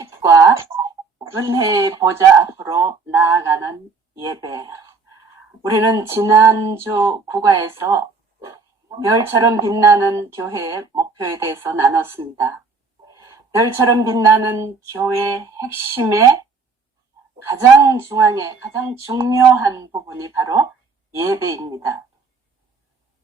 10과 은혜의 보좌 앞으로 나아가는 예배. 우리는 지난주 국가에서 별처럼 빛나는 교회의 목표에 대해서 나눴습니다. 별처럼 빛나는 교회의 핵심의 가장 중앙에 가장 중요한 부분이 바로 예배입니다.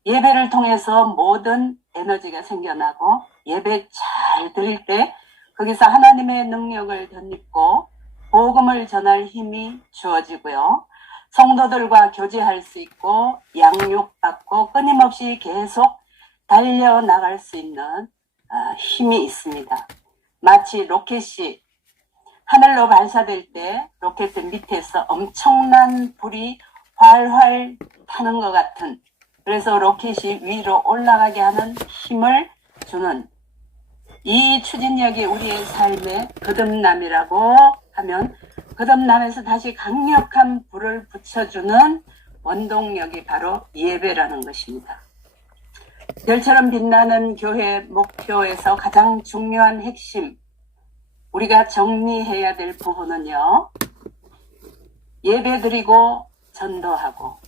예배를 통해서 모든 에너지가 생겨나고 예배 잘 드릴 때 거기서 하나님의 능력을 덧입고 복음을 전할 힘이 주어지고요. 성도들과 교제할 수 있고 양육받고 끊임없이 계속 달려나갈 수 있는 힘이 있습니다. 마치 로켓이 하늘로 발사될 때 로켓 밑에서 엄청난 불이 활활 타는 것 같은, 그래서 로켓이 위로 올라가게 하는 힘을 주는 이 추진력이 우리의 삶의 거듭남이라고 하면, 거듭남에서 다시 강력한 불을 붙여주는 원동력이 바로 예배라는 것입니다. 별처럼 빛나는 교회 목표에서 가장 중요한 핵심, 우리가 정리해야 될 부분은요, 예배드리고 전도하고,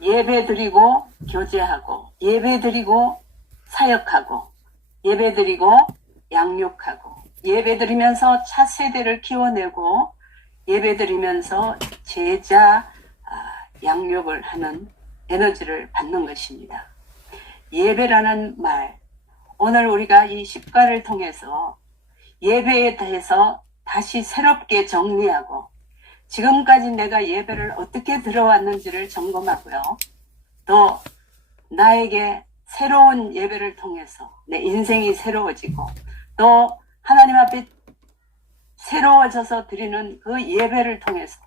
예배드리고 교제하고, 예배드리고 사역하고, 예배드리고 양육하고, 예배드리면서 차세대를 키워내고, 예배드리면서 제자 양육을 하는 에너지를 받는 것입니다. 예배라는 말, 오늘 우리가 이 십가를 통해서 예배에 대해서 다시 새롭게 정리하고, 지금까지 내가 예배를 어떻게 들어왔는지를 점검하고요. 또 나에게 새로운 예배를 통해서 내 인생이 새로워지고, 또 하나님 앞에 새로워져서 드리는 그 예배를 통해서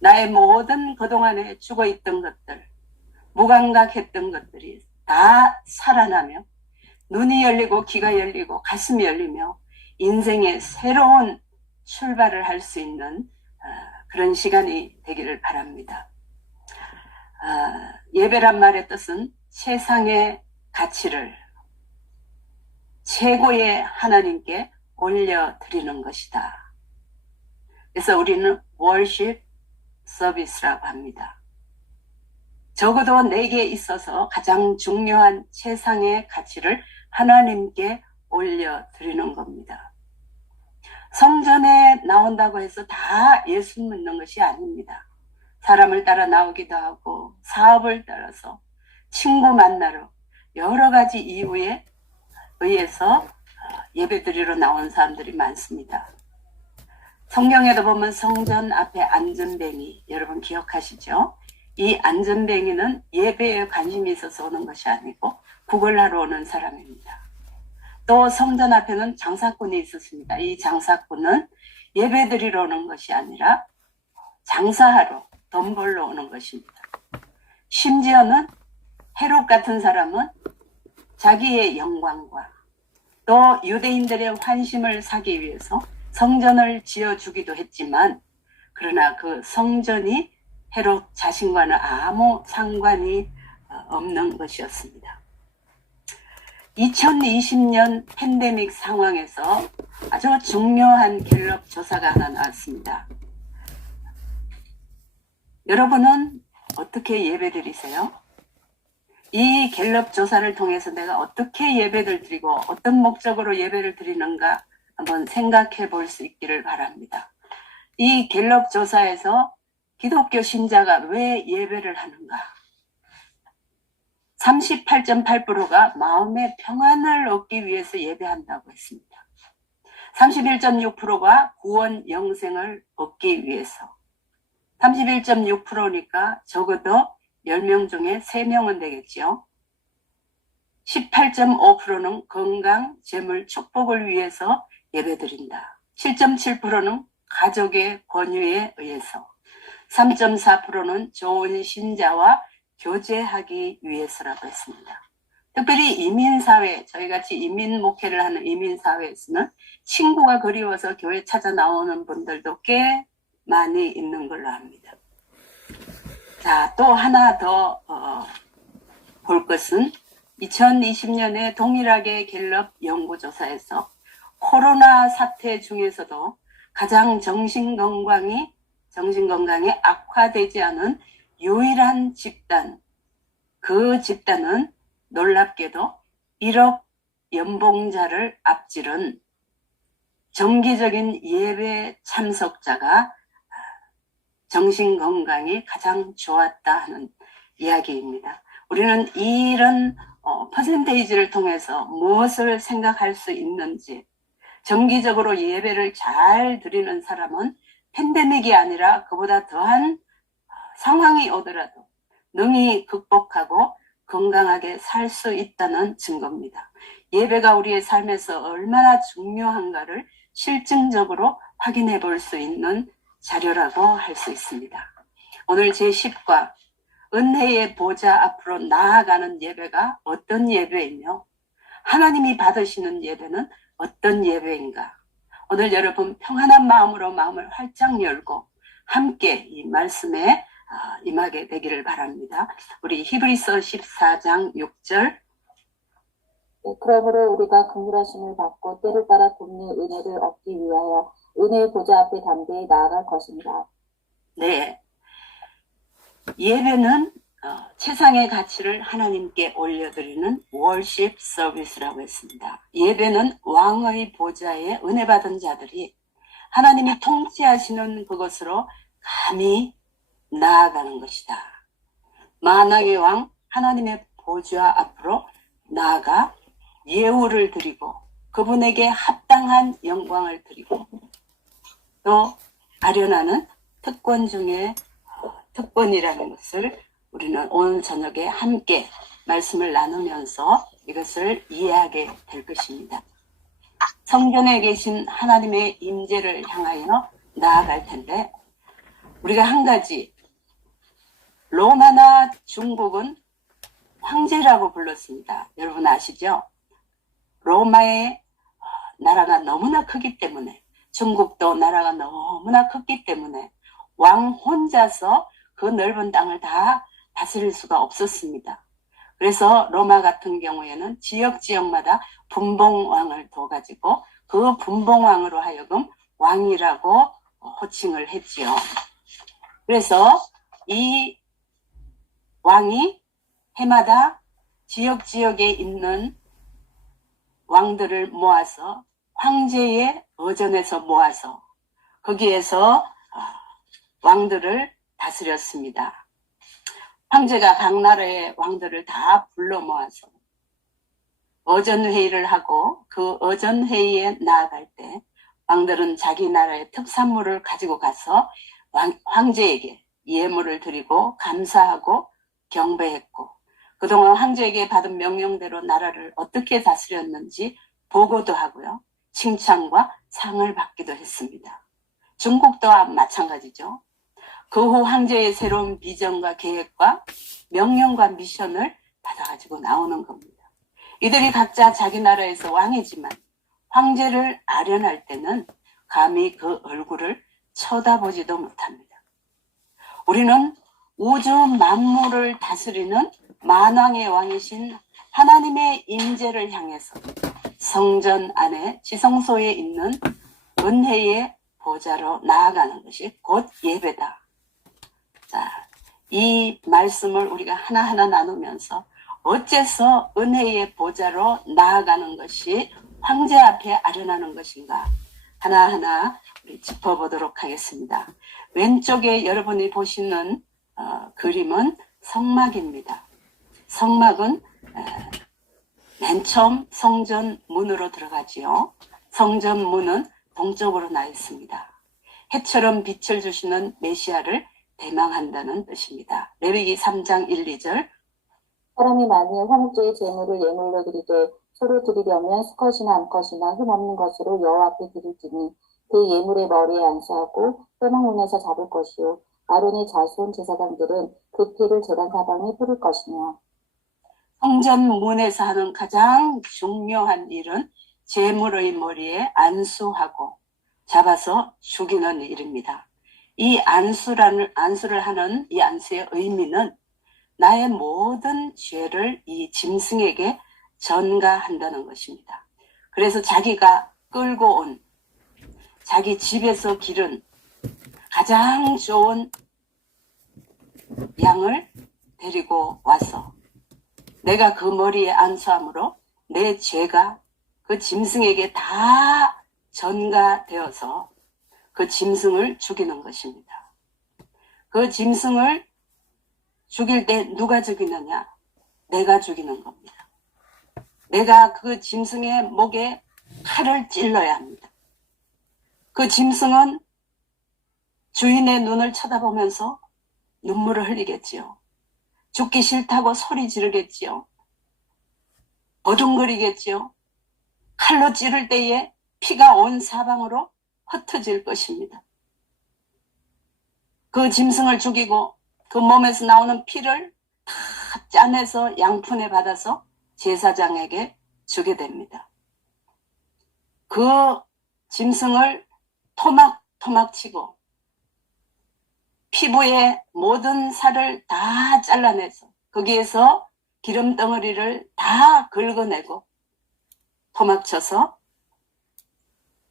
나의 모든 그동안에 죽어있던 것들, 무감각했던 것들이 다 살아나며 눈이 열리고 귀가 열리고 가슴이 열리며 인생의 새로운 출발을 할 수 있는 그런 시간이 되기를 바랍니다. 예배란 말의 뜻은 세상의 가치를 최고의 하나님께 올려드리는 것이다. 그래서 우리는 worship service라고 합니다. 적어도 내게 있어서 가장 중요한 세상의 가치를 하나님께 올려드리는 겁니다. 성전에 나온다고 해서 다 예수 믿는 것이 아닙니다. 사람을 따라 나오기도 하고, 사업을 따라서, 친구 만나러, 여러 가지 이유에 의해서 예배드리러 나온 사람들이 많습니다. 성경에도 보면 성전 앞에 안전뱅이, 여러분 기억하시죠? 이 안전뱅이는 예배에 관심이 있어서 오는 것이 아니고 구걸하러 오는 사람입니다. 또 성전 앞에는 장사꾼이 있었습니다. 이 장사꾼은 예배드리러 오는 것이 아니라 장사하러, 돈 벌러 오는 것입니다. 심지어는 헤롯 같은 사람은 자기의 영광과 또 유대인들의 환심을 사기 위해서 성전을 지어주기도 했지만, 그러나 그 성전이 헤롯 자신과는 아무 상관이 없는 것이었습니다. 2020년 팬데믹 상황에서 아주 중요한 갤럽 조사가 하나 나왔습니다. 여러분은 어떻게 예배드리세요? 이 갤럽 조사를 통해서 내가 어떻게 예배를 드리고 어떤 목적으로 예배를 드리는가 한번 생각해 볼 수 있기를 바랍니다. 이 갤럽 조사에서 기독교 신자가 왜 예배를 하는가? 38.8%가 마음의 평안을 얻기 위해서 예배한다고 했습니다. 31.6%가 구원 영생을 얻기 위해서. 31.6%니까 적어도 10명 중에 3명은 되겠죠. 18.5%는 건강, 재물, 축복을 위해서 예배드린다. 7.7%는 가족의 권유에 의해서. 3.4%는 좋은 신자와 교제하기 위해서라고 했습니다. 특별히 이민사회, 저희같이 이민 목회를 하는 이민사회에서는 친구가 그리워서 교회 찾아 나오는 분들도 꽤 많이 있는 걸로 압니다. 자, 또 하나 더 볼 것은 2020년에 동일하게 갤럽 연구조사에서 코로나 사태 중에서도 가장 정신건강이 악화되지 않은 유일한 집단, 그 집단은 놀랍게도 1억 연봉자를 앞지른 정기적인 예배 참석자가 정신건강이 가장 좋았다 하는 이야기입니다. 우리는 이런 퍼센테이지를 통해서 무엇을 생각할 수 있는지, 정기적으로 예배를 잘 드리는 사람은 팬데믹이 아니라 그보다 더한 상황이 오더라도 능히 극복하고 건강하게 살 수 있다는 증거입니다. 예배가 우리의 삶에서 얼마나 중요한가를 실증적으로 확인해 볼 수 있는 자료라고 할 수 있습니다. 오늘 제10과 은혜의 보좌 앞으로 나아가는 예배가 어떤 예배이며 하나님이 받으시는 예배는 어떤 예배인가? 오늘 여러분 평안한 마음으로 마음을 활짝 열고 함께 이 말씀에 임하게 되기를 바랍니다. 우리 히브리서 14장 6절. 네, 그러므로 우리가 긍휼하심을 받고 때를 따라 돕는 은혜를 얻기 위하여 은혜의 보좌 앞에 담대히 나아갈 것입니다. 네, 예배는 최상의 가치를 하나님께 올려드리는 월십 서비스라고 했습니다. 예배는 왕의 보좌에 은혜 받은 자들이 하나님이 통치하시는 그것으로 감히 나아가는 것이다. 만왕의 왕 하나님의 보좌 앞으로 나아가 예우를 드리고 그분에게 합당한 영광을 드리고 또 아련하는 특권 중에 특권이라는 것을 우리는 오늘 저녁에 함께 말씀을 나누면서 이것을 이해하게 될 것입니다. 성전에 계신 하나님의 임재를 향하여 나아갈 텐데 우리가 한 가지 로마나 중국은 황제라고 불렀습니다. 여러분 아시죠? 로마의 나라가 너무나 크기 때문에 중국도 나라가 너무나 컸기 때문에 왕 혼자서 그 넓은 땅을 다 다스릴 수가 없었습니다. 그래서 로마 같은 경우에는 지역마다 분봉왕을 둬가지고 그 분봉왕으로 하여금 왕이라고 호칭을 했지요. 그래서 이 왕이 해마다 지역에 있는 왕들을 모아서 황제의 어전에서 모아서 거기에서 왕들을 다스렸습니다. 황제가 각 나라의 왕들을 다 불러 모아서 어전회의를 하고 그 어전회의에 나아갈 때 왕들은 자기 나라의 특산물을 가지고 가서 황제에게 예물을 드리고 감사하고 경배했고 그동안 황제에게 받은 명령대로 나라를 어떻게 다스렸는지 보고도 하고요. 칭찬과 상을 받기도 했습니다. 중국 또한 마찬가지죠. 그 후 황제의 새로운 비전과 계획과 명령과 미션을 받아가지고 나오는 겁니다. 이들이 각자 자기 나라에서 왕이지만 황제를 아련할 때는 감히 그 얼굴을 쳐다보지도 못합니다. 우리는 우주 만물을 다스리는 만왕의 왕이신 하나님의 임재를 향해서 성전 안에 지성소에 있는 은혜의 보좌로 나아가는 것이 곧 예배다. 자, 이 말씀을 우리가 하나하나 나누면서 어째서 은혜의 보좌로 나아가는 것이 황제 앞에 아련하는 것인가 하나하나 우리 짚어보도록 하겠습니다. 왼쪽에 여러분이 보시는 그림은 성막입니다. 성막은 맨 처음 성전 문으로 들어가지요. 성전 문은 동쪽으로 나 있습니다. 해처럼 빛을 주시는 메시아를 대망한다는 뜻입니다. 레위기 3장 1, 2절. 사람이 만일 화목제의 제물을 예물로 드리되 소로 드리려면 수컷이나 암컷이나 흠없는 것으로 여호와 앞에 드릴지니 그 예물의 머리에 안수하고 회막문에서 잡을 것이요 아론의 자손 제사장들은 그 피를 제단 사방에 뿌릴 것이며. 성전 문에서 하는 가장 중요한 일은 제물의 머리에 안수하고 잡아서 죽이는 일입니다. 이 안수를 하는 이 안수의 의미는 나의 모든 죄를 이 짐승에게 전가한다는 것입니다. 그래서 자기가 끌고 온 자기 집에서 기른 가장 좋은 양을 데리고 와서 내가 그 머리에 안수함으로 내 죄가 그 짐승에게 다 전가되어서 그 짐승을 죽이는 것입니다. 그 짐승을 죽일 때 누가 죽이느냐? 내가 죽이는 겁니다. 내가 그 짐승의 목에 칼을 찔러야 합니다. 그 짐승은 주인의 눈을 쳐다보면서 눈물을 흘리겠지요. 죽기 싫다고 소리 지르겠지요. 버둥거리겠지요. 칼로 찌를 때에 피가 온 사방으로 흩어질 것입니다. 그 짐승을 죽이고 그 몸에서 나오는 피를 다 짜내서 양푼에 받아서 제사장에게 주게 됩니다. 그 짐승을 토막토막 치고 피부의 모든 살을 다 잘라내서 거기에서 기름 덩어리를 다 긁어내고 토막쳐서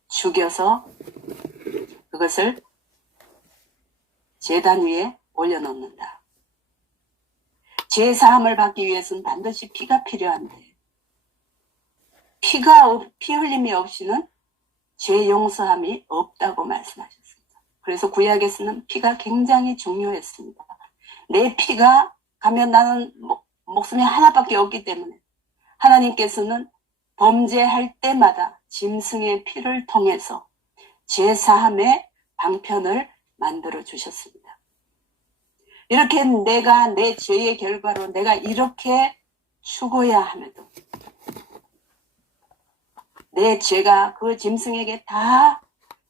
죽여서 그것을 제단 위에 올려놓는다. 죄 사함을 받기 위해서는 반드시 피가 필요한데 피 흘림이 없이는 죄 용서함이 없다고 말씀하셨습니다. 그래서 구약에서는 피가 굉장히 중요했습니다. 내 피가 가면 나는 목숨이 하나밖에 없기 때문에 하나님께서는 범죄할 때마다 짐승의 피를 통해서 죄 사함의 방편을 만들어 주셨습니다. 이렇게 내가 내 죄의 결과로 내가 이렇게 죽어야 함에도 내 죄가 그 짐승에게 다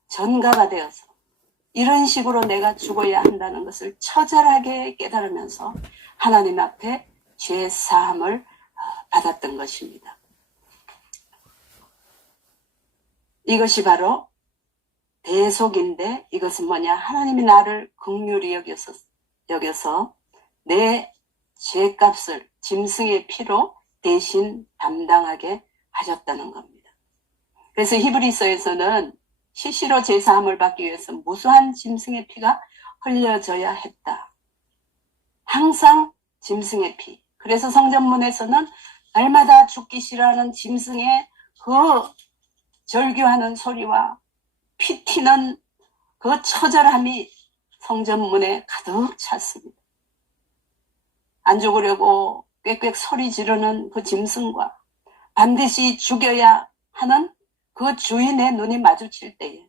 전가가 되어서 이런 식으로 내가 죽어야 한다는 것을 처절하게 깨달으면서 하나님 앞에 죄 사함을 받았던 것입니다. 이것이 바로 대속인데 이것은 뭐냐? 하나님이 나를 긍휼히 여겨서 내 죄값을 짐승의 피로 대신 담당하게 하셨다는 겁니다. 그래서 히브리서에서는 시시로 제사함을 받기 위해서 무수한 짐승의 피가 흘려져야 했다. 항상 짐승의 피. 그래서 성전문에서는 날마다 죽기 싫어하는 짐승의 그 절규하는 소리와 피 튀는 그 처절함이 성전문에 가득 찼습니다. 안 죽으려고 꽥꽥 소리 지르는 그 짐승과 반드시 죽여야 하는 그 주인의 눈이 마주칠 때에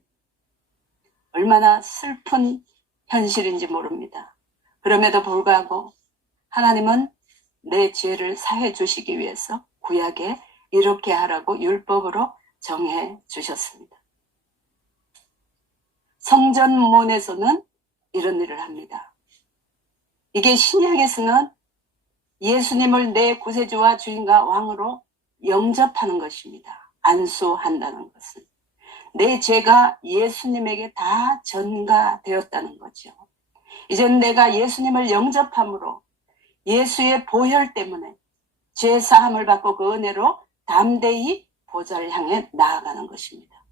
얼마나 슬픈 현실인지 모릅니다. 그럼에도 불구하고 하나님은 내 죄를 사해 주시기 위해서 구약에 이렇게 하라고 율법으로 정해 주셨습니다. 성전문에서는 이런 일을 합니다. 이게 신약에서는 예수님을 내 구세주와 주인과 왕으로 영접하는 것입니다. 안수한다는 것은 내 죄가 예수님에게 다 전가되었다는 거죠. 이젠 내가 예수님을 영접함으로 예수의 보혈 때문에 죄 사함을 받고 그 은혜로 담대히 보좌를 향해 나아가는 것입니다.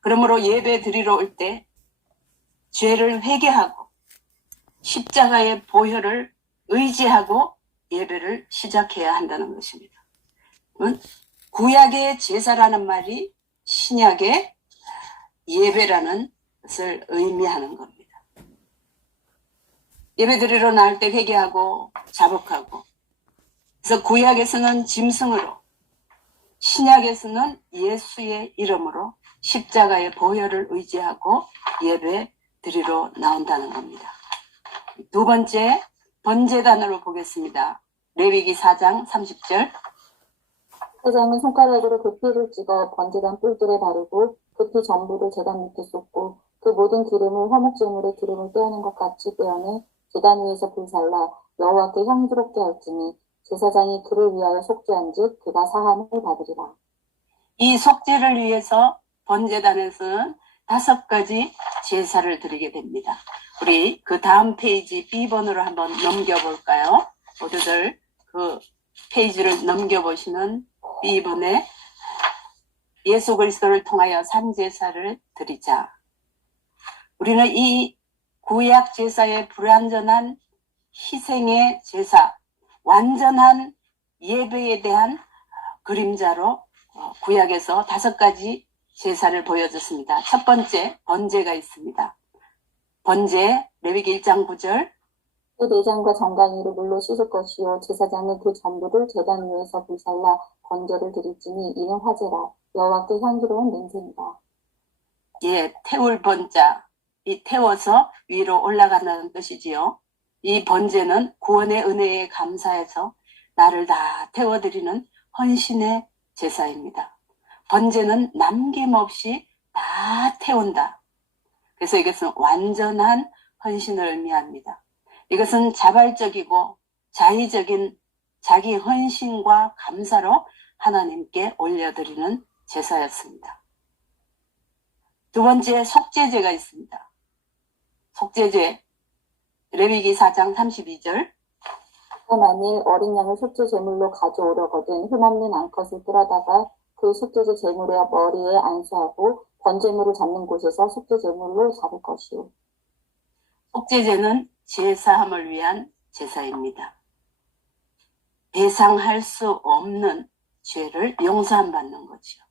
그러므로 예배 드리러 올 때 죄를 회개하고 십자가의 보혈을 의지하고 예배를 시작해야 한다는 것입니다. 구약의 제사라는 말이 신약의 예배라는 것을 의미하는 겁니다. 예배 드리러 나올 때 회개하고 자복하고, 그래서 구약에서는 짐승으로, 신약에서는 예수의 이름으로 십자가의 보혈을 의지하고 예배 드리러 나온다는 겁니다. 두 번째, 번제단으로 보겠습니다. 레위기 4장 30절. 제사장은 손가락으로 그 피를 찍어 번제단 뿔들에 바르고 그 피 전부를 제단 밑에 쏟고 그 모든 기름을 화목제물의 기름을 떼어낸 것 같이 떼어내 제단 위에서 불살라 여호와께 향기롭게 할지니 제사장이 그를 위하여 속죄한즉 그가 사함을 받으리라. 이 속죄를 위해서 번제단에서는 5가지 제사를 드리게 됩니다. 우리 그 다음 페이지 B번으로 한번 넘겨볼까요? 모두들 그 페이지를 넘겨보시는 B번에 예수 그리스도를 통하여 산제사를 드리자. 우리는 이 구약 제사의 불완전한 희생의 제사, 완전한 예배에 대한 그림자로 구약에서 5가지 제사를 보여줬습니다. 첫 번째, 번제가 있습니다. 번제, 레위기 1장 9절. 그 내장과 장관이를 물로 씻을 것이요 제사장은 그 전부를 제단 위에서 불살라 번제를 드릴지니 이는 화제라 여호와께 향기로운 냄새니라. 예, 태울 번자, 이 태워서 위로 올라간다는 뜻이지요. 이 번제는 구원의 은혜에 감사해서 나를 다 태워드리는 헌신의 제사입니다. 번제는 남김없이 다 태운다. 그래서 이것은 완전한 헌신을 의미합니다. 이것은 자발적이고 자의적인 자기 헌신과 감사로 하나님께 올려드리는 제사였습니다. 두 번째, 속죄제가 있습니다. 속죄제, 레위기 4장 32절. 만일 어린 양을 속죄 제물로 가져오려거든 흠없는 암컷을 끌어다가 그 속죄제 제물의 머리에 안수하고 번제물을 잡는 곳에서 속죄 제물로 잡을 것이요. 속죄제는 제사함을 위한 제사입니다. 배상할 수 없는 죄를 용서받는 거죠.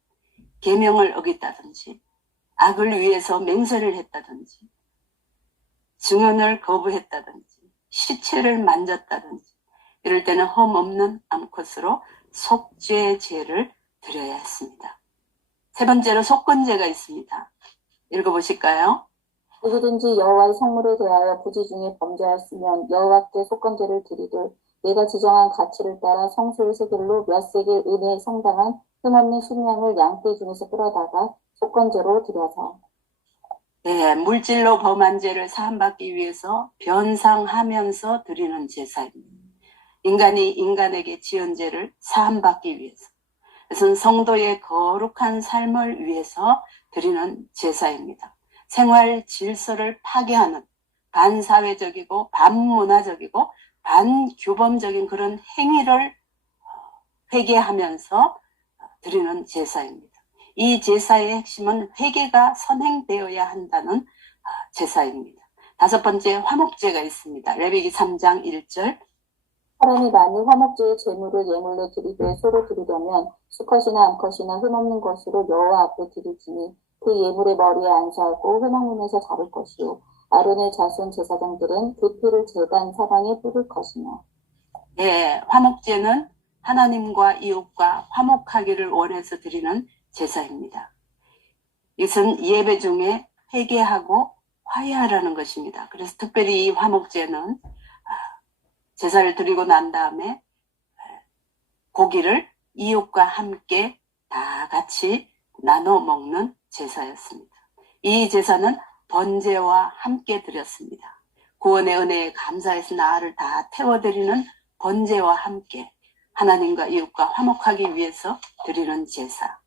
계명을 어겼다든지 악을 위해서 맹세를 했다든지 증언을 거부했다든지 시체를 만졌다든지 이럴 때는 흠없는 암컷으로 속죄제를 드려야 했습니다. 세 번째로 속건제가 있습니다. 읽어보실까요? 누구든지 여호와의 성물에 대하여 부지 중에 범죄하였으면 여호와께 속건제를 드리되 내가 지정한 가치를 따라 성소의 세겔로 몇 세겔 은혜에 상당한 흠없는 순양을 양떼 중에서 끌어다가 속건제로 드려서. 네, 물질로 범한 죄를 사함받기 위해서 변상하면서 드리는 제사입니다. 인간이 인간에게 지은 죄를 사함받기 위해서, 그것은 성도의 거룩한 삶을 위해서 드리는 제사입니다. 생활 질서를 파괴하는 반사회적이고 반문화적이고 반규범적인 그런 행위를 회개하면서 드리는 제사입니다. 이 제사의 핵심은 회개가 선행되어야 한다는 제사입니다. 다섯 번째, 화목제가 있습니다. 레위기 3장 1절. 사람이 만일 화목제의 제물을 예물로 드리되 소로 드리려면 수컷이나 암컷이나 흠없는 것으로 여호와 앞에 드릴지니 그 예물의 머리에 안수하고 회막문에서 잡을 것이요 아론의 자손 제사장들은 그 피를 제단 사방에 뿌릴 것이며. 네, 화목제는 하나님과 이웃과 화목하기를 원해서 드리는 제사입니다. 이것은 예배 중에 회개하고 화해하라는 것입니다. 그래서 특별히 이 화목제는 제사를 드리고 난 다음에 고기를 이웃과 함께 다 같이 나눠 먹는 제사였습니다. 이 제사는 번제와 함께 드렸습니다. 구원의 은혜에 감사해서 나를 다 태워드리는 번제와 함께 하나님과 이웃과 화목하기 위해서 드리는 제사.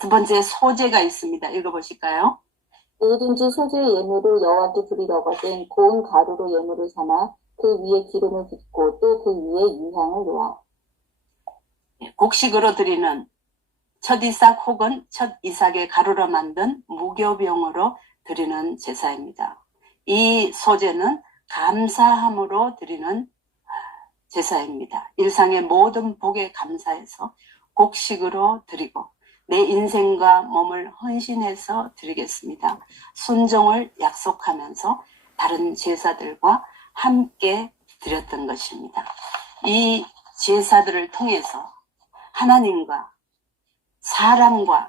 두 번째, 소제가 있습니다. 읽어보실까요? 누구든지 소재의 예물을 여호와께 드리려거든 고운 가루로 예물을 삼아 그 위에 기름을 붓고 또 그 위에 유향을 놓아. 곡식으로 드리는 첫 이삭 혹은 첫 이삭의 가루로 만든 무교병으로 드리는 제사입니다. 이 소제는 감사함으로 드리는 제사입니다. 일상의 모든 복에 감사해서 곡식으로 드리고 내 인생과 몸을 헌신해서 드리겠습니다. 순종을 약속하면서 다른 제사들과 함께 드렸던 것입니다. 이 제사들을 통해서 하나님과 사람과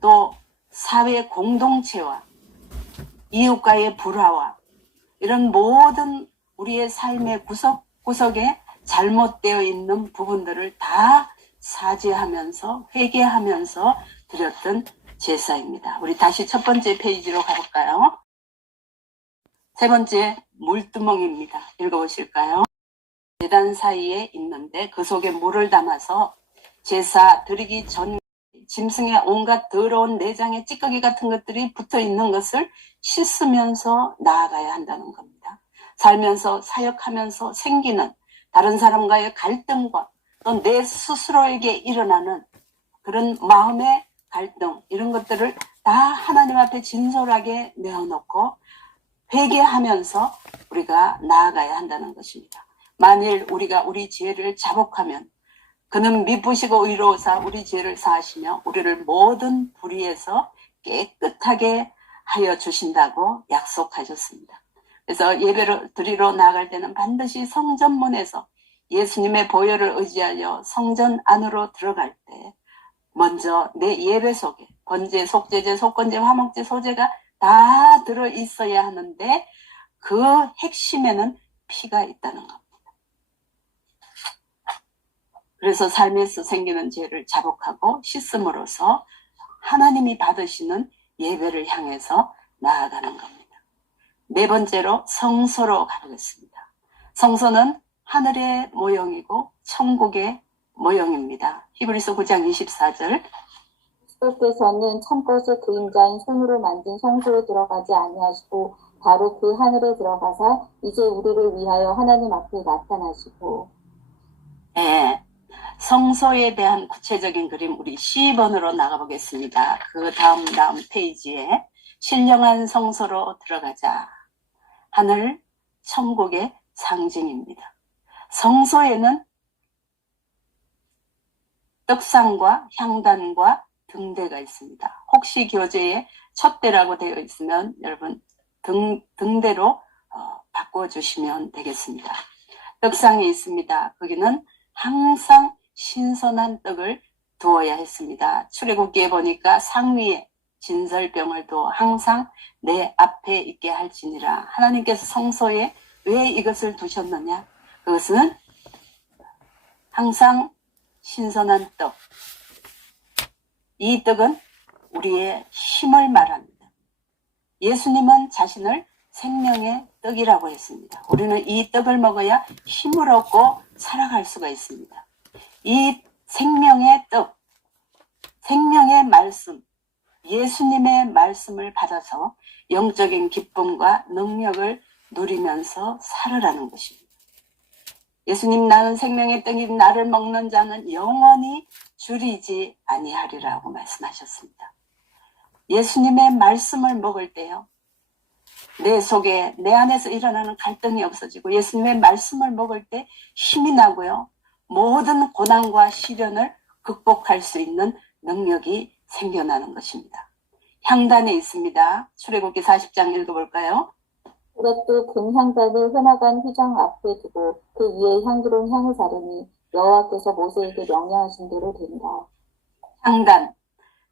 또 사회 공동체와 이웃과의 불화와 이런 모든 우리의 삶의 구석구석에 잘못되어 있는 부분들을 다 사죄하면서 회개하면서 드렸던 제사입니다. 우리 다시 첫 번째 페이지로 가볼까요? 세 번째, 물두멍입니다. 읽어보실까요? 제단 사이에 있는데 그 속에 물을 담아서 제사 드리기 전 짐승의 온갖 더러운 내장에 찌꺼기 같은 것들이 붙어 있는 것을 씻으면서 나아가야 한다는 겁니다. 살면서 사역하면서 생기는 다른 사람과의 갈등과 또 내 스스로에게 일어나는 그런 마음의 갈등 이런 것들을 다 하나님 앞에 진솔하게 내어놓고 회개하면서 우리가 나아가야 한다는 것입니다. 만일 우리가 우리 죄를 자복하면 그는 미쁘시고 의로우사 우리 죄를 사하시며 우리를 모든 불의에서 깨끗하게 하여 주신다고 약속하셨습니다. 그래서 예배를 드리러 나아갈 때는 반드시 성전문에서 예수님의 보혈을 의지하여 성전 안으로 들어갈 때 먼저 내 예배 속에 번제, 속죄제, 속건제, 화목제, 소제가 다 들어있어야 하는데 그 핵심에는 피가 있다는 겁니다. 그래서 삶에서 생기는 죄를 자복하고 씻음으로써 하나님이 받으시는 예배를 향해서 나아가는 겁니다. 네 번째로 성소로 가보겠습니다. 성소는 하늘의 모형이고 천국의 모형입니다. 히브리서 9장 24절 주께서는 참것의 그림자인 손으로 만든 성소에 들어가지 아니하시고 바로 그 하늘에 들어가사 이제 우리를 위하여 하나님 앞에 나타나시고. 네, 성소에 대한 구체적인 그림 우리 C번으로 나가보겠습니다. 그 다음 페이지에 신령한 성소로 들어가자. 하늘, 천국의 상징입니다. 성소에는 떡상과 향단과 등대가 있습니다. 혹시 교재에 촛대라고 되어 있으면 여러분 등대로 바꿔주시면 되겠습니다. 떡상이 있습니다. 거기는 항상 신선한 떡을 두어야 했습니다. 출애굽기에 보니까 상위에 진설병을 두어 항상 내 앞에 있게 할지니라. 하나님께서 성소에 왜 이것을 두셨느냐? 그것은 항상 신선한 떡. 이 떡은 우리의 힘을 말합니다. 예수님은 자신을 생명의 떡이라고 했습니다. 우리는 이 떡을 먹어야 힘을 얻고 살아갈 수가 있습니다. 이 생명의 떡, 생명의 말씀, 예수님의 말씀을 받아서 영적인 기쁨과 능력을 누리면서 살으라는 것입니다. 예수님 나는 생명의 떡이 나를 먹는 자는 영원히 줄이지 아니하리라고 말씀하셨습니다. 예수님의 말씀을 먹을 때요. 내 속에 내 안에서 일어나는 갈등이 없어지고 예수님의 말씀을 먹을 때 힘이 나고요. 모든 고난과 시련을 극복할 수 있는 능력이 생겨나는 것입니다. 향단에 있습니다. 출애굽기 40장 읽어볼까요? 그것도 금향단을 회막안 휘장 앞에 두고 그 위에 향기로운 향을 바르니 여호와께서 모세에게 명령하신 대로 된다. 향단,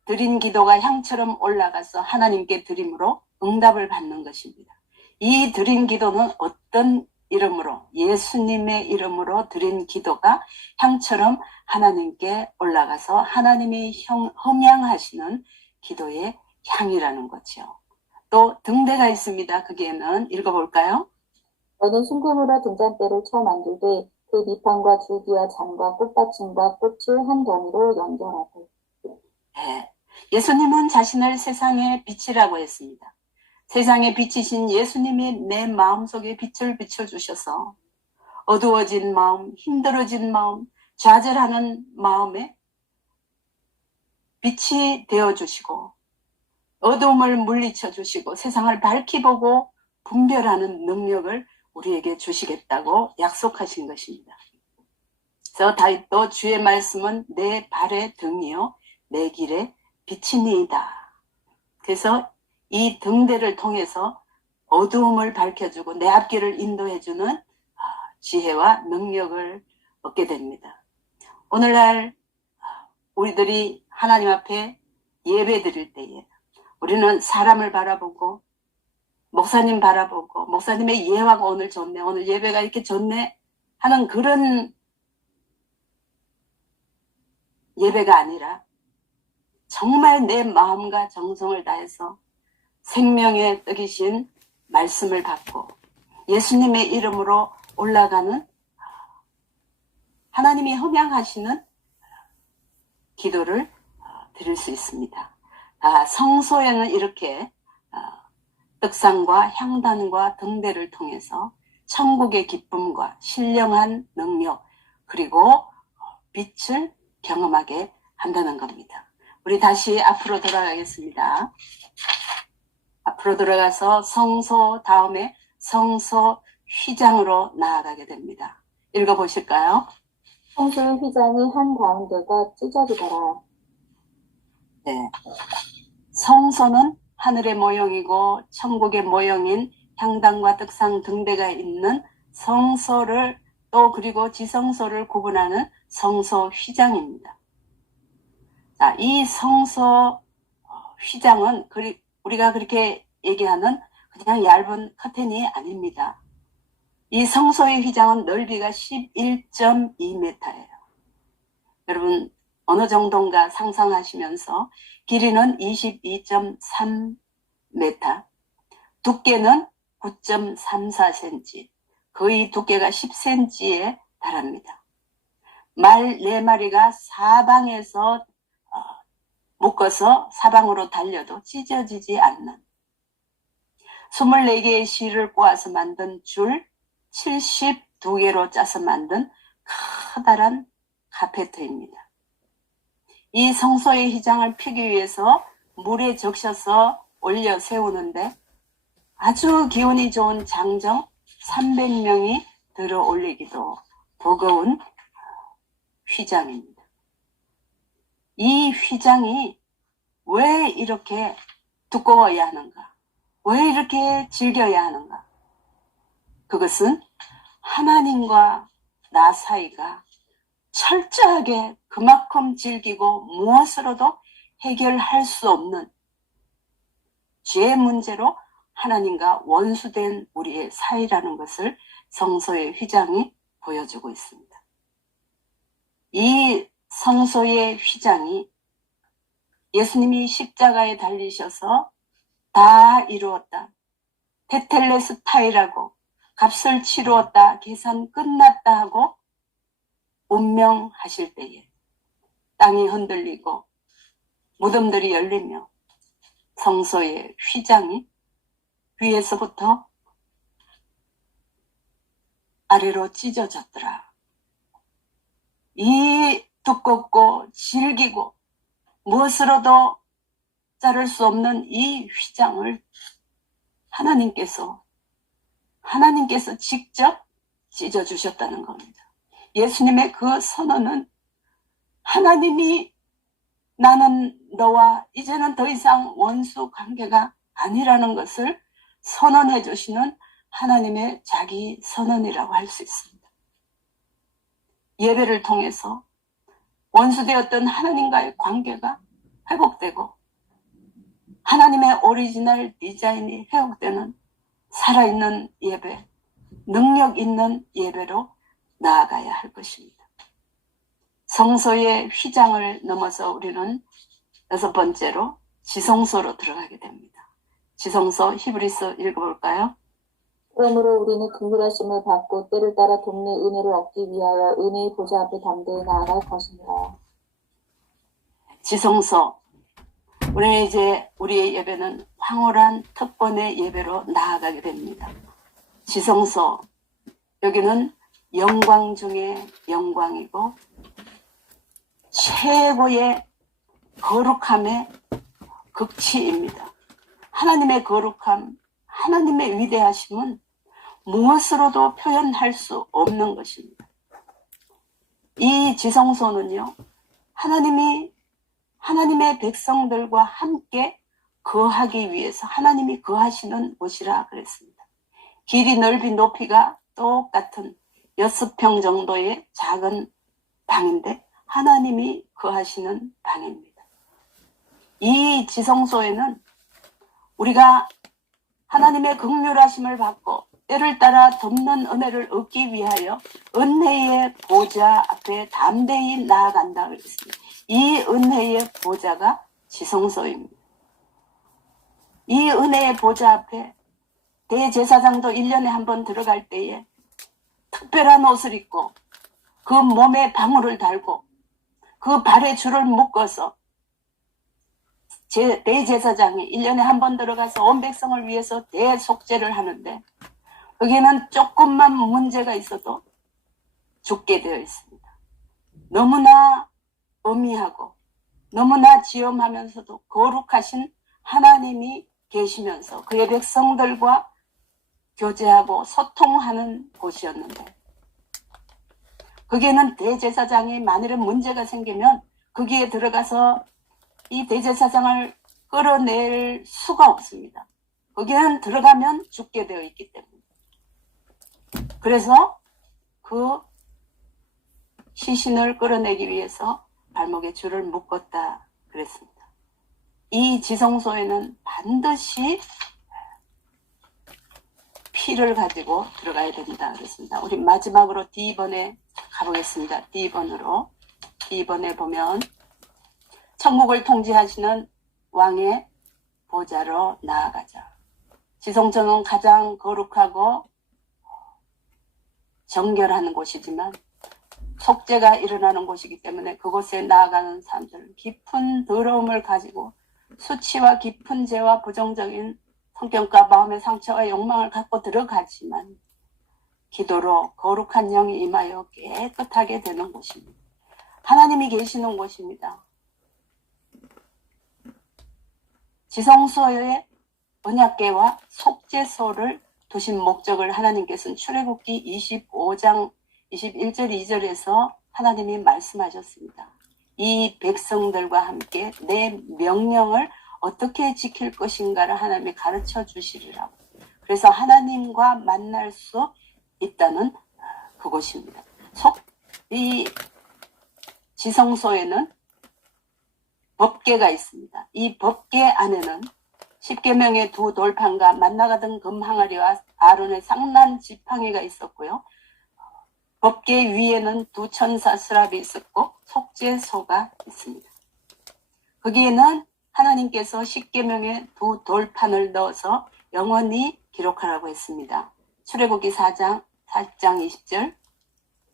드린 기도가 향처럼 올라가서 하나님께 드림으로 응답을 받는 것입니다. 이 드린 기도는 어떤 이름으로 예수님의 이름으로 드린 기도가 향처럼 하나님께 올라가서 하나님이 흠양하시는 기도의 향이라는 거죠. 또 등대가 있습니다. 거기에는 읽어볼까요? 너는 순금으로 등잔대를 쳐 만들되 그 밑판과 줄기와 잔과 꽃받침과 꽃을 한 더미로 연결하고. 네. 예수님은 자신을 세상의 빛이라고 했습니다. 세상의 빛이신 예수님이 내 마음속에 빛을 비춰주셔서 어두워진 마음, 힘들어진 마음, 좌절하는 마음에 빛이 되어주시고 어두움을 물리쳐주시고 세상을 밝히 보고 분별하는 능력을 우리에게 주시겠다고 약속하신 것입니다. 그래서 다윗도 주의 말씀은 내 발의 등이요 내 길의 빛이니이다. 그래서 이 등대를 통해서 어두움을 밝혀주고 내 앞길을 인도해주는 지혜와 능력을 얻게 됩니다. 오늘날 우리들이 하나님 앞에 예배 드릴 때에 우리는 사람을 바라보고 목사님 바라보고 목사님의 예화가 오늘 좋네, 오늘 예배가 이렇게 좋네 하는 그런 예배가 아니라 정말 내 마음과 정성을 다해서 생명의 떡이신 말씀을 받고 예수님의 이름으로 올라가는 하나님이 흠양하시는 기도를 드릴 수 있습니다. 성소에는 이렇게 떡상과 향단과 등대를 통해서 천국의 기쁨과 신령한 능력 그리고 빛을 경험하게 한다는 겁니다. 우리 다시 앞으로 돌아가겠습니다. 앞으로 들어가서 성소 다음에 성소 휘장으로 나아가게 됩니다. 읽어보실까요? 성소의 휘장이 한가운데가 찢어지더라. 네. 성소는 하늘의 모형이고 천국의 모형인 향단과 득상 등대가 있는 성소를 또 그리고 지성소를 구분하는 성소 휘장입니다. 자, 이 성소 휘장은 우리가 그렇게 얘기하는 그냥 얇은 커튼이 아닙니다. 이 성소의 휘장은 넓이가 11.2m예요. 여러분 어느 정도인가 상상하시면서 길이는 22.3m, 두께는 9.34cm, 거의 두께가 10cm에 달합니다. 말 4마리가 사방에서 묶어서 사방으로 달려도 찢어지지 않는 24개의 실을 꼬아서 만든 줄 72개로 짜서 만든 커다란 카페트입니다. 이 성소의 휘장을 펴기 위해서 물에 적셔서 올려 세우는데 아주 기운이 좋은 장정 300명이 들어 올리기도 버거운 휘장입니다. 이 휘장이 왜 이렇게 두꺼워야 하는가? 왜 이렇게 질겨야 하는가? 그것은 하나님과 나 사이가 철저하게 그만큼 질기고 무엇으로도 해결할 수 없는 죄 문제로 하나님과 원수된 우리의 사이라는 것을 성소의 휘장이 보여주고 있습니다. 이 성소의 휘장이 예수님이 십자가에 달리셔서 다 이루었다. 테텔레스타이라고 값을 치루었다. 계산 끝났다 하고 운명하실 때에 땅이 흔들리고 무덤들이 열리며 성소의 휘장이 위에서부터 아래로 찢어졌더라. 이 두껍고 질기고 무엇으로도 자를 수 없는 이 휘장을 하나님께서 직접 찢어주셨다는 겁니다. 예수님의 그 선언은 하나님이 나는 너와 이제는 더 이상 원수 관계가 아니라는 것을 선언해 주시는 하나님의 자기 선언이라고 할 수 있습니다. 예배를 통해서 원수되었던 하나님과의 관계가 회복되고 하나님의 오리지널 디자인이 회복되는 살아있는 예배, 능력 있는 예배로 나아가야 할 것입니다. 성소의 휘장을 넘어서 우리는 6번째로 지성소로 들어가게 됩니다. 지성소 히브리서 읽어볼까요? 그러므로 우리는 긍휼하심을 받고 때를 따라 돕는 은혜를 얻기 위하여 은혜의 보좌 앞에 담대히 나아갈 것입니다. 지성소. 우리는 이제 우리의 예배는 황홀한 특권의 예배로 나아가게 됩니다. 지성소. 여기는 영광 중에 영광이고 최고의 거룩함의 극치입니다. 하나님의 거룩함, 하나님의 위대하심은 무엇으로도 표현할 수 없는 것입니다. 이 지성소는요, 하나님의 백성들과 함께 거하기 위해서 하나님이 거하시는 곳이라 그랬습니다. 길이, 넓이, 높이가 똑같은 6평 정도의 작은 방인데 하나님이 거하시는 방입니다. 이 지성소에는 우리가 하나님의 긍휼하심을 받고 때를 따라 돕는 은혜를 얻기 위하여 은혜의 보좌 앞에 담대히 나아간다 그랬습니다. 이 은혜의 보좌가 지성소입니다. 이 은혜의 보좌 앞에 대제사장도 1년에 한 번 들어갈 때에 특별한 옷을 입고 그 몸에 방울을 달고 그 발에 줄을 묶어서 대제사장이 1년에 한 번 들어가서 온 백성을 위해서 대속죄를 하는데 거기에는 조금만 문제가 있어도 죽게 되어 있습니다. 너무나 엄미하고 너무나 지엄하면서도 거룩하신 하나님이 계시면서 그의 백성들과 교제하고 소통하는 곳이었는데, 거기에는 대제사장이 만일에 문제가 생기면 거기에 들어가서 이 대제사장을 끌어낼 수가 없습니다. 거기에는 들어가면 죽게 되어 있기 때문에. 그래서 그 시신을 끌어내기 위해서 발목에 줄을 묶었다 그랬습니다. 이 지성소에는 반드시 피를 가지고 들어가야 된다 그랬습니다. 우리 마지막으로 D번에 가보겠습니다. D번에 보면 천국을 통치하시는 왕의 보좌로 나아가자. 지성소는 가장 거룩하고 정결하는 곳이지만 속죄가 일어나는 곳이기 때문에 그곳에 나아가는 사람들은 깊은 더러움을 가지고 수치와 깊은 죄와 부정적인 성격과 마음의 상처와 욕망을 갖고 들어가지만 기도로 거룩한 영이 임하여 깨끗하게 되는 곳입니다. 하나님이 계시는 곳입니다. 지성소에 언약궤와 속죄소를 두신 목적을 하나님께서는 출애굽기 25장 21절 2절에서 하나님이 말씀하셨습니다. 이 백성들과 함께 내 명령을 어떻게 지킬 것인가를 하나님이 가르쳐 주시리라고. 그래서 하나님과 만날 수 있다는 그곳입니다. 이 지성소에는 법궤가 있습니다. 이 법궤 안에는 십계명의 두 돌판과 만나가던 금항아리와 아론의 상난 지팡이가 있었고요. 법궤 위에는 두 천사 스랍이 있었고 속죄소가 있습니다. 거기에는 하나님께서 십계명의 두 돌판을 넣어서 영원히 기록하라고 했습니다. 출애굽기 4장 20절.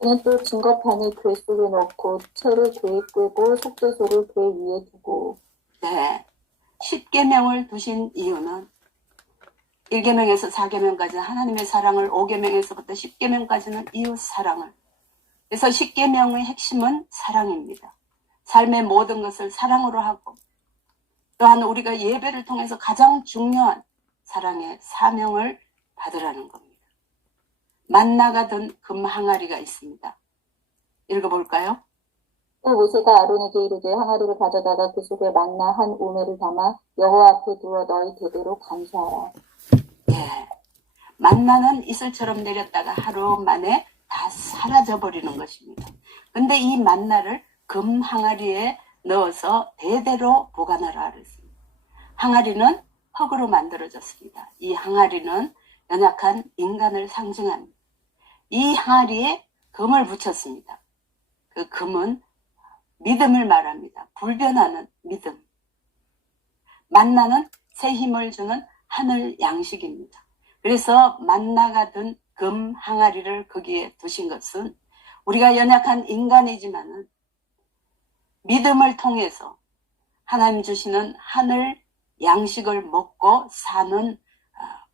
그는 또 증거판을 궤 속에 넣고 채를 궤에 끄고 속죄소를 궤 위에 두고. 네, 십계명을 두신 이유는 1계명에서 4계명까지 하나님의 사랑을, 5계명에서부터 10계명까지는 이웃 사랑을. 그래서 10계명의 핵심은 사랑입니다. 삶의 모든 것을 사랑으로 하고, 또한 우리가 예배를 통해서 가장 중요한 사랑의 사명을 받으라는 겁니다. 만나가던 금 항아리가 있습니다. 읽어볼까요? 또 모세가 아론에게 이르되 항아리를 가져다가 그 속에 만나 한 오매를 담아 여호와 앞에 두어 너희 대대로 감사하라. 예, 만나는 이슬처럼 내렸다가 하루 만에 다 사라져버리는 것입니다. 근데 이 만나를 금 항아리에 넣어서 대대로 보관하라 그랬습니다. 항아리는 흙으로 만들어졌습니다. 이 항아리는 연약한 인간을 상징합니다. 이 항아리에 금을 붙였습니다. 그 금은 믿음을 말합니다. 불변하는 믿음. 만나는 새 힘을 주는 하늘 양식입니다. 그래서 만나가 든 금 항아리를 거기에 두신 것은 우리가 연약한 인간이지만은 믿음을 통해서 하나님 주시는 하늘 양식을 먹고 사는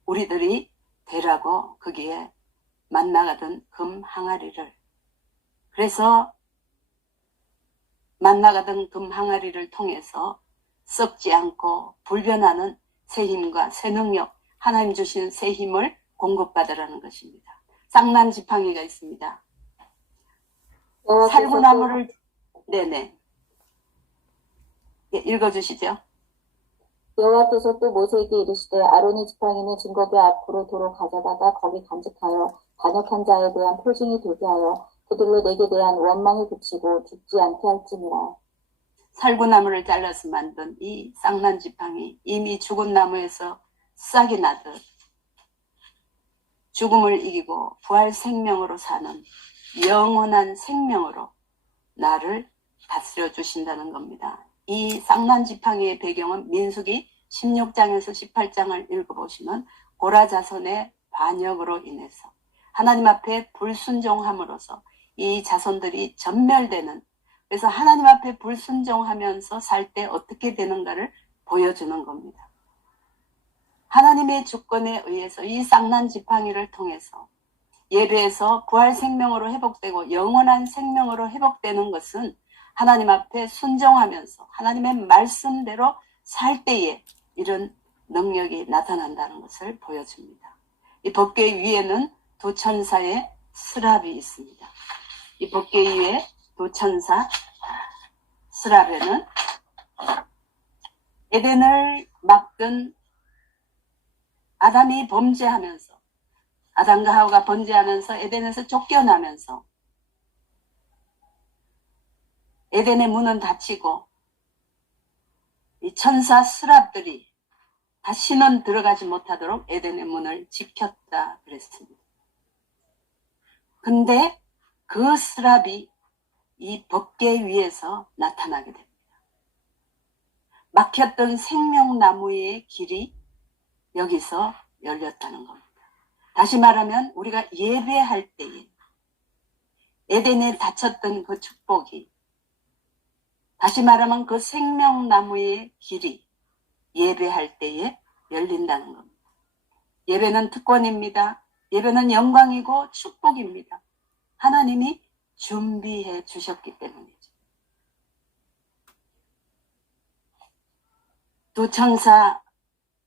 우리들이 되라고 거기에 만나가 든 금 항아리를, 그래서 만나가 든 금 항아리를 통해서 썩지 않고 불변하는 새 힘과 새 능력, 하나님 주신 새 힘을 공급받으라는 것입니다. 쌍난 지팡이가 있습니다. 살구나무를, 네네. 예, 읽어주시죠. 여호와께서 또 모세에게 이르시되 아론의 지팡이는 증거궤 앞으로 도로 가져다가 거기 간직하여 반역한 자에 대한 표징이 되게 하여 그들로 내게 대한 원망을 그치고 죽지 않게 할지니라. 살구나무를 잘라서 만든 이 쌍난 지팡이, 이미 죽은 나무에서 싹이 나듯 죽음을 이기고 부활 생명으로 사는 영원한 생명으로 나를 다스려 주신다는 겁니다. 이 쌍난 지팡이의 배경은 민수기 16장에서 18장을 읽어보시면 고라 자손의 반역으로 인해서 하나님 앞에 불순종함으로써 이 자손들이 전멸되는, 그래서 하나님 앞에 불순종하면서 살 때 어떻게 되는가를 보여주는 겁니다. 하나님의 주권에 의해서 이 쌍난 지팡이를 통해서 예배에서 부활 생명으로 회복되고 영원한 생명으로 회복되는 것은 하나님 앞에 순종하면서 하나님의 말씀대로 살 때에 이런 능력이 나타난다는 것을 보여줍니다. 이 법궤 위에는 두 천사의 스랍이 있습니다. 이 법궤 위에 두 천사 스랍에는 에덴을 막던 아담이 범죄하면서, 아담과 하와가 범죄하면서 에덴에서 쫓겨나면서 에덴의 문은 닫히고 이 천사 스랍들이 다시는 들어가지 못하도록 에덴의 문을 지켰다 그랬습니다. 근데 그 스랍이 이 법궤 위에서 나타나게 됩니다. 막혔던 생명나무의 길이 여기서 열렸다는 겁니다. 다시 말하면 우리가 예배할 때에 에덴에 닫혔던 그 축복이, 다시 말하면 그 생명나무의 길이 예배할 때에 열린다는 겁니다. 예배는 특권입니다. 예배는 영광이고 축복입니다. 하나님이 준비해 주셨기 때문이죠. 두 천사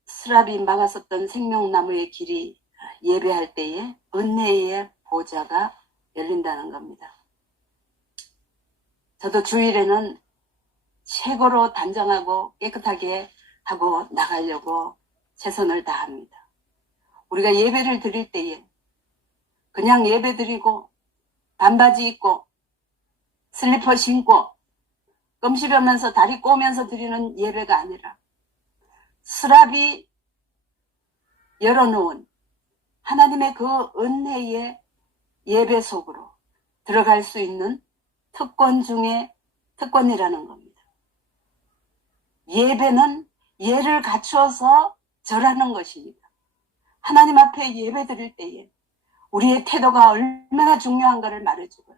스랍이 막았었던 생명나무의 길이 예배할 때에 은혜의 보좌가 열린다는 겁니다. 저도 주일에는 최고로 단정하고 깨끗하게 하고 나가려고 최선을 다합니다. 우리가 예배를 드릴 때에 그냥 예배 드리고 반바지 입고 슬리퍼 신고 껌 씹으면서 다리 꼬면서 드리는 예배가 아니라 스랍이 열어놓은 하나님의 그 은혜의 예배 속으로 들어갈 수 있는 특권 중에 특권이라는 겁니다. 예배는 예를 갖추어서 절하는 것입니다. 하나님 앞에 예배 드릴 때에 우리의 태도가 얼마나 중요한가를 말해주고요.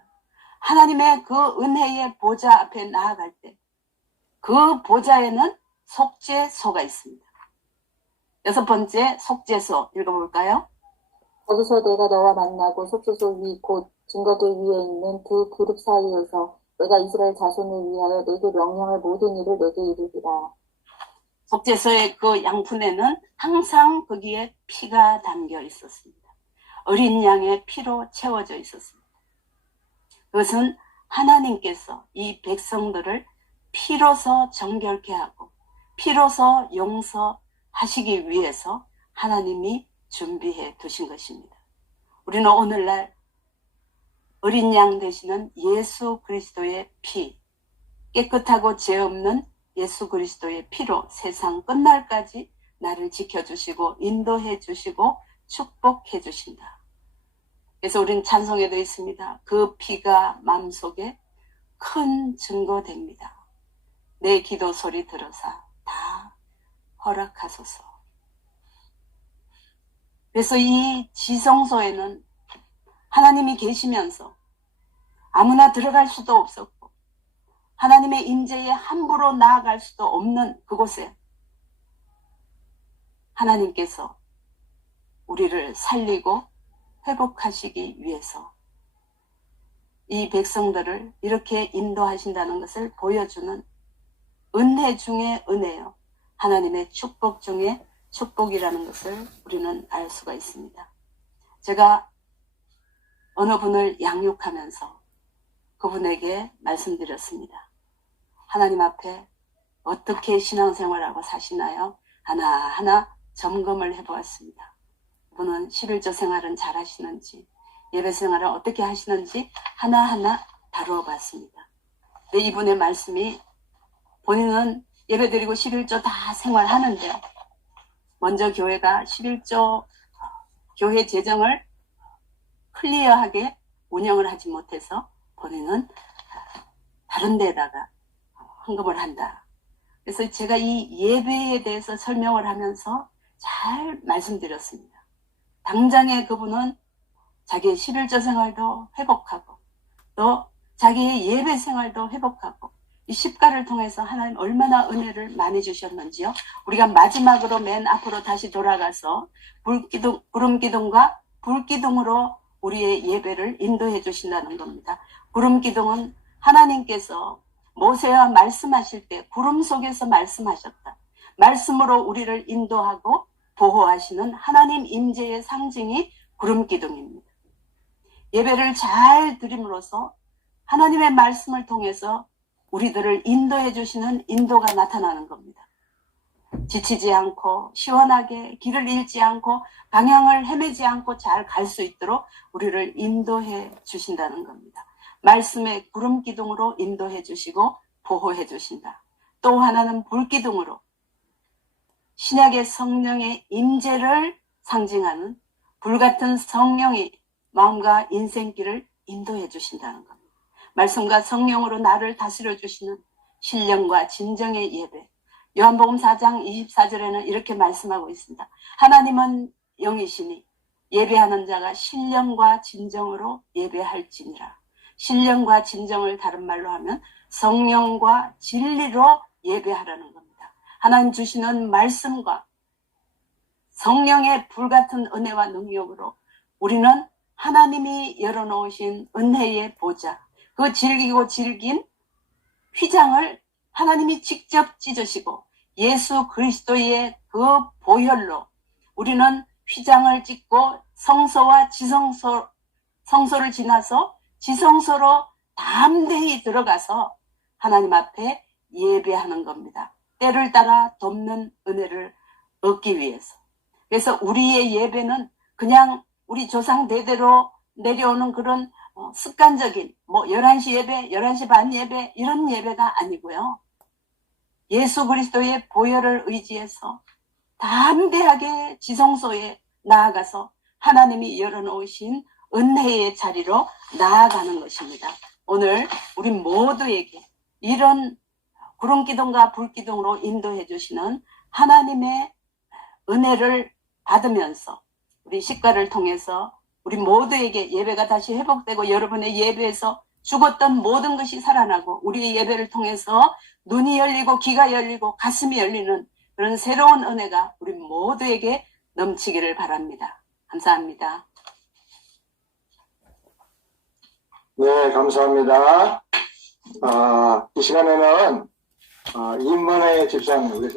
하나님의 그 은혜의 보좌 앞에 나아갈 때 그 보좌에는 속죄소가 있습니다. 6번째 속죄소 읽어볼까요? 거기서 내가 너와 만나고 속죄소 위 곧 증거들 위에 있는 두 그룹 사이에서 내가 이스라엘 자손을 위하여 내게 명령할 모든 일을 내게 이루리라. 속죄소의 그 양푼에는 항상 거기에 피가 담겨 있었습니다. 어린 양의 피로 채워져 있었습니다. 그것은 하나님께서 이 백성들을 피로서 정결케 하고 피로서 용서하시기 위해서 하나님이 준비해 두신 것입니다. 우리는 오늘날 어린 양 되시는 예수 그리스도의 피, 깨끗하고 죄 없는 예수 그리스도의 피로 세상 끝날까지 나를 지켜주시고 인도해 주시고 축복해 주신다. 그래서 우리는 찬송에도 있습니다. 그 피가 마음속에 큰 증거됩니다. 내 기도 소리 들어서 다 허락하소서. 그래서 이 지성소에는 하나님이 계시면서 아무나 들어갈 수도 없었고 하나님의 임재에 함부로 나아갈 수도 없는 그곳에 하나님께서 우리를 살리고 회복하시기 위해서 이 백성들을 이렇게 인도하신다는 것을 보여주는 은혜 중에 은혜요. 하나님의 축복 중에 축복이라는 것을 우리는 알 수가 있습니다. 제가 어느 분을 양육하면서 그분에게 말씀드렸습니다. 하나님 앞에 어떻게 신앙생활하고 사시나요? 하나하나 점검을 해보았습니다. 그분은 11조 생활은 잘 하시는지 예배 생활을 어떻게 하시는지 하나하나 다루어 봤습니다. 근데 이분의 말씀이 본인은 예배드리고 11조 다 생활하는데요. 먼저 교회가 11조 교회 재정을 클리어하게 운영을 하지 못해서 본인은 다른 데다가 헌금을 한다. 그래서 제가 이 예배에 대해서 설명을 하면서 잘 말씀드렸습니다. 당장에 그분은 자기의 11조 생활도 회복하고 또 자기의 예배 생활도 회복하고 이 십가를 통해서 하나님 얼마나 은혜를 많이 주셨는지요. 우리가 마지막으로 맨 앞으로 다시 돌아가서 구름기둥과 불기둥으로 우리의 예배를 인도해 주신다는 겁니다. 구름기둥은 하나님께서 모세와 말씀하실 때 구름 속에서 말씀하셨다. 말씀으로 우리를 인도하고 보호하시는 하나님 임재의 상징이 구름 기둥입니다. 예배를 잘 드림으로써 하나님의 말씀을 통해서 우리들을 인도해 주시는 인도가 나타나는 겁니다. 지치지 않고 시원하게 길을 잃지 않고 방향을 헤매지 않고 잘 갈 수 있도록 우리를 인도해 주신다는 겁니다. 말씀의 구름 기둥으로 인도해 주시고 보호해 주신다. 또 하나는 불 기둥으로 신약의 성령의 임재를 상징하는 불같은 성령이 마음과 인생길을 인도해 주신다는 겁니다. 말씀과 성령으로 나를 다스려 주시는 신령과 진정의 예배. 요한복음 4장 24절에는 이렇게 말씀하고 있습니다. 하나님은 영이시니 예배하는 자가 신령과 진정으로 예배할지니라. 신령과 진정을 다른 말로 하면 성령과 진리로 예배하라는 겁니다. 하나님 주시는 말씀과 성령의 불같은 은혜와 능력으로 우리는 하나님이 열어놓으신 은혜의 보좌, 그 질기고 질긴 휘장을 하나님이 직접 찢으시고 예수 그리스도의 그 보혈로 우리는 휘장을 찢고 성소와 성소를 지나서 지성소로 담대히 들어가서 하나님 앞에 예배하는 겁니다. 때를 따라 돕는 은혜를 얻기 위해서. 그래서 우리의 예배는 그냥 우리 조상 대대로 내려오는 그런 습관적인 11시 예배, 11시 반 예배 이런 예배가 아니고요. 예수 그리스도의 보혈을 의지해서 담대하게 지성소에 나아가서 하나님이 열어놓으신 은혜의 자리로 나아가는 것입니다. 오늘 우리 모두에게 이런 구름기둥과 불기둥으로 인도해 주시는 하나님의 은혜를 받으면서 우리 식가를 통해서 우리 모두에게 예배가 다시 회복되고 여러분의 예배에서 죽었던 모든 것이 살아나고 우리의 예배를 통해서 눈이 열리고 귀가 열리고 가슴이 열리는 그런 새로운 은혜가 우리 모두에게 넘치기를 바랍니다. 감사합니다. 네, 감사합니다. 이 시간에는 임만의 집사님, 우리